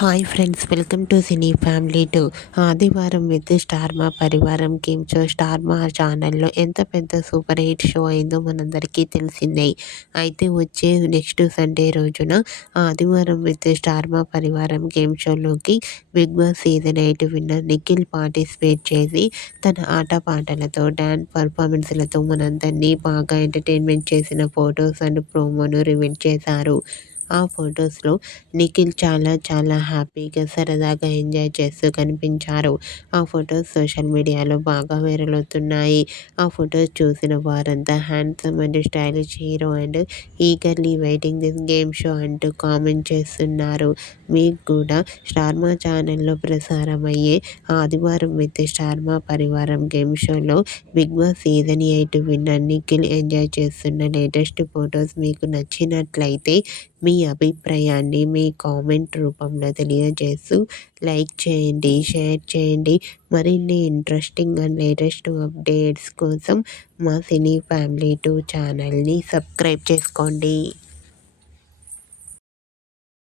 Hi friends, welcome to cine family 2. ఆదివారం with Star Maa పరివారం game show star మా ఛానల్లో ఎంత పెద్ద సూపర్ హిట్ షో అయిందో మనందరికీ తెలిసిందే. అయితే వచ్చే నెక్స్ట్ సండే రోజున ఆదివారం విత్ స్టార్ మా పరివారం గేమ్ షోలోకి Bigg Boss season 8 winner Nikhil participate చేసి తన ఆటపాటలతో డ్యాన్స్ పర్ఫార్మెన్స్లతో మనందరినీ బాగా ఎంటర్టైన్మెంట్ చేసిన ఫొటోస్ అండ్ ప్రోమోను రివీల్ చేశారు. ఆ ఫొటోస్లో నిఖిల్ చాలా చాలా హ్యాపీగా సరదాగా ఎంజాయ్ చేస్తూ కనిపించారు. ఆ ఫొటోస్ సోషల్ మీడియాలో బాగా వైరల్ అవుతున్నాయి. ఆ ఫొటోస్ చూసిన వారంతా handsome and stylish hero and eagerly waiting this game show అంటూ కామెంట్ చేస్తున్నారు. మీకు కూడా స్టార్ మా ఛానల్లో ప్రసారమయ్యే ఆదివారం విత్ స్టార్ మా పరివారం గేమ్ షోలో Bigg Boss season 8 winner Nikhil enjoy చేస్తున్న లేటెస్ట్ ఫొటోస్ మీకు నచ్చినట్లయితే మీ అభిప్రాయాన్ని మీ కామెంట్ రూపంలో తెలియజేస్తూ లైక్ చేయండి, షేర్ చేయండి. మరిన్ని ఇంట్రెస్టింగ్ అండ్ లేటెస్ట్ అప్డేట్స్ కోసం మా సినీ ఫ్యామిలీ 2 ఛానల్ని సబ్స్క్రైబ్ చేసుకోండి.